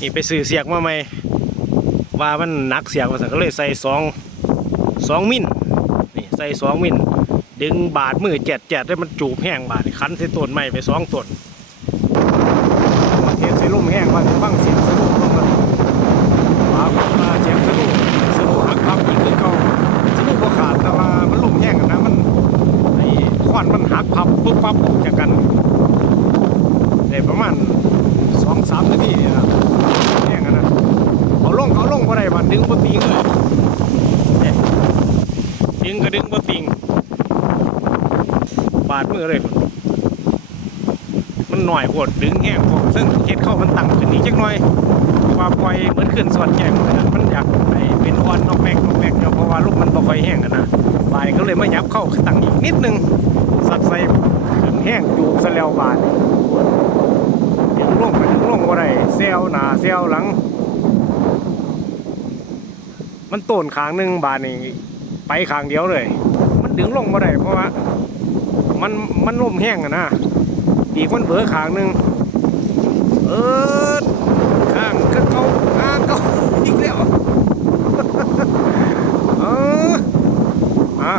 นี่ไปซื้อเสียกมาใหม่ว่ามันหนักเสียกว่าสันก็เลยใส่สองสองมิลนี่ใส่สองมิลดึงบาดมือแจดแจดได้มันจูบแห้งบาดคันใส่ต้นไม้ไปสองต้นมาเทใส่ลุ่มแห้งว่าจะฟังเสียงสนุกลงเลยปามาเสียงสนุกสนุกหักพับอีกคือเก่าสนุกก็ขาดแต่ว่ามันลุ่มแห้งนะมันไอ้ควันมันหักพับปุ๊บปั๊บออกจากกันได้ประมาณ สองสามนาทีนี่นะแย่งกันนะเอาลงาดึงบ่ติงเลยเนี่ยดึงก็ดึงบ่ติงบาดมือเลยพุ่นมันหน่อยโพดดึงแห้งพวกซึ่งเฮ็ดเข้ามันตั้งขึ้นอีกจักหน่อยว่าปล่อยเหมือนขึ้นสอดแจ้งเหมือนกันมันอยากไอ้เป็นอ่อนนอกแมกนอกแมกเนาะเพราะว่าลูกมันบ่ค่อยแห้งกันนะบาดก็เลยไมายับเข้าตั้งอีกนิดนึงสัดใส่ขึ้นแห้งจูบซะแล้วบาดดึงลงไปดึงลงว่าไรเซลหนาเซลหลัง มันโตนขางหนึ่งบาทนี่ไปขางเดียวเลย มันดึงลงมาได้เพราะว่า มันมันลมแห้งอะนะปีกมันเบือขางหนึ่งเออข้างก็เกาข้างเกาอีกแล้วเอออะ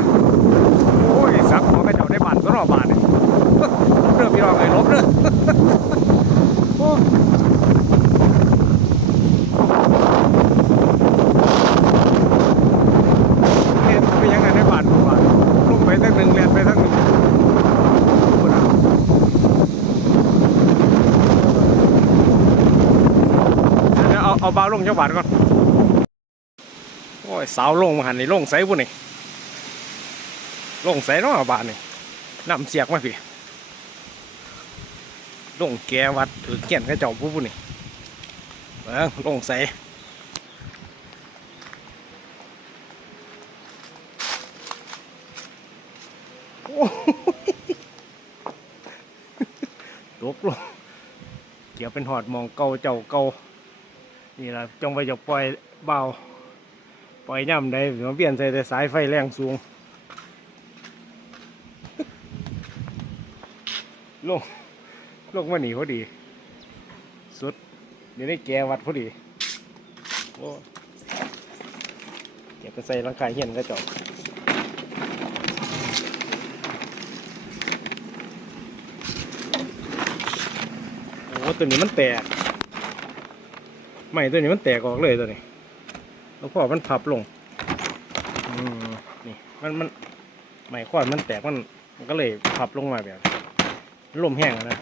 โอ้ยสักหัวกระเจ้าได้บานก็รอบานเนี่ยลบเด้อพี่น้องไอ้ยลบเด้อโอ้เรียนไปยังไงในบ้านผมบ้านลงไปทั้งหนึ่งเรียนไปทั้งหนึ่งพูดเอาเดี๋ยวเอา เอาเบาลงจังหวัดก่อน โอ้ยสาวลงมาหันนี่ลงใส่บุนี่ลงใส่เนาะบานนี่นำเสียกมาพี่ลงแกวัดถือเกียนกระเจ้าผู้ผู้นี่เบิ่ลงใส่โอ้ยตกลงเกี่ยวเป็นหอดมองเก่าเจ้าเก่า นี่ล่ะจงไปจะปล่อยเบาปล่อยย่ำได้มาเปลี่ยนใส่แต่สายไฟแรงสูงลงลงมาหนีพอดี สุด เดี๋ยวได้แกวัดพอดีโอ้เก็บไปใส่ร่างกายเหียนก็จบโอ้ตัวนี้มันแตก ไม่ตัวนี้มันแตกออกเลยตัวนี้ แล้วพอมันพับลงอืมนี่มันมันไม่ข้อนมันแตกมันมันก็เลยพับลงมาแบบลมแห้งนะ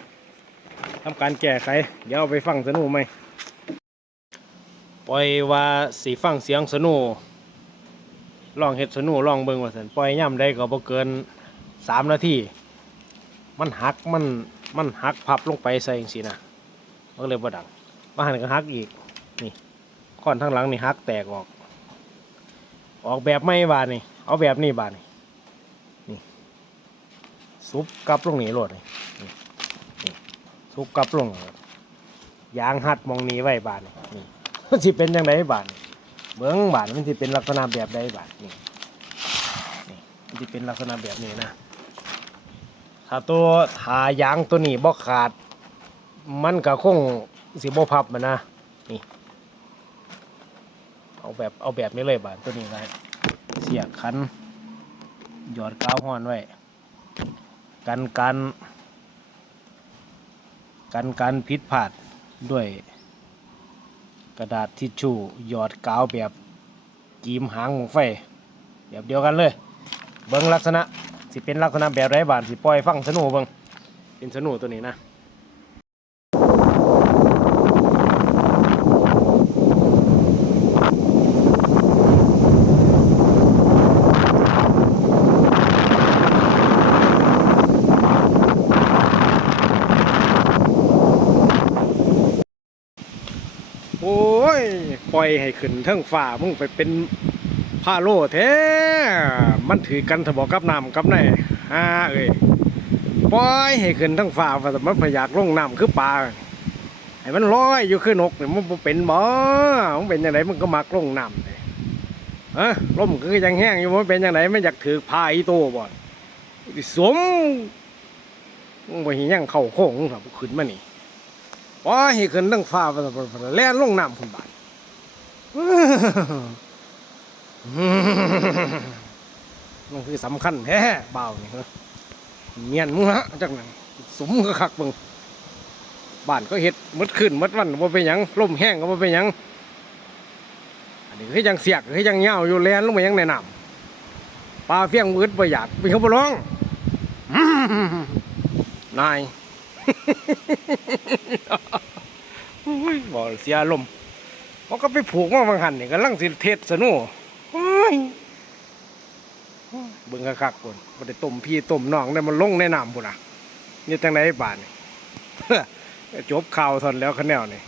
ทำการแก้ไขเดี๋ยวเอาไปฟังสนุไหมปล่อยว่าสีฟังเสียงสนุลองเห็ดสนุลองเบิ่งว่าสันปล่อยย่ำได้ก็บ่เกินสามนาทีมันหักมันมันหักพับลงไปใส่จังซี่นะมันก็เลยบ่ดังมาหันก็หักอีก นี่ค้อนทางหลังนี่หักแตกออก ออกแบบไม่บาดนี่ เอาแบบนี้บาดนี่นี่ซุปกลับลงนี่โลดนี่ทุกกลับลงยางหัดมองนี้ไว้บานนี่นี่มันสิเป็นยังไงบานนี่เบิ้องบานมันสิเป็นลักษณะแบบใดบานนี่นี่มันสิเป็นลักษณะแบบนี้นะถ้าตัวทายางตัวนี้บ่ขาด มันก็คงสิบ่พับมันนะนี่ เอาแบบเอาแบบนี้เลยบานตัวนี้ไว้เสียบคันหยอดกาวห้อนไว้ กันกันกันการผิดพลาดด้วย กระดาษทิชชู่หยอดกาวแบบกีมหางของไฟ แบบเดียวกันเลย เบิ้งลักษณะสิเป็นลักษณะแบบไรบานสิปล่อยฟังสนุเบิ้งเป็นสนุตัวนี้นะ โอ้ย ปล่อยให้ขึ้นเทิงฟ้ามึงไปเป็นพาโลแท้มันถือกันทบอกกับน้ำกับในฮ่าเอ้ยปล่อยให้ขึ้นทั้งฟ้าว่าแต่มันพยากลงน้ำคือปลาให้มันลอยอยู่คือนกเนี่ยมันเป็นบ่มันเป็นยังไงมันก็มักลงน้ำเลยฮะลมคือยังแห้งอยู่มันเป็นยังไงมันอยากถือพาอีโตบ่สวมมึงบ่ห็นยังเข้าโค้งครับขึ้นมานี่ว้าเห็นขึ้นตั้งฟ้าไปแล่นลงน้ำพุ่นบาด มันคือสำคัญแท้เบาวนี่เหรอเมียนมึงฮะจักหนังสมก็คักเบิ่งบ้านก็เฮ็ดมดขึ้นมดวันบ่เป็นยังลมแห้งก็บ่เป็นยังอันนี้คือยังเสียกคือยังเหงาอยู่แลนลงไปยังในน้ำปลาเฟี้ยงวืดบ่อยากเป็นเขาบ่ร้องนายบอุ้ยบ่เสียลม ณ์เขาก็ไปผูกมาบางหันนี่กำลังสิเทศสนุโอ้ยเบิ่งคักๆคนมันได้ต้มพี่ต้มน้องได้มันลงในน้ำพุ่นอะนี่จังไดบานี่จบข่าวทนแล้วขะแนวนี่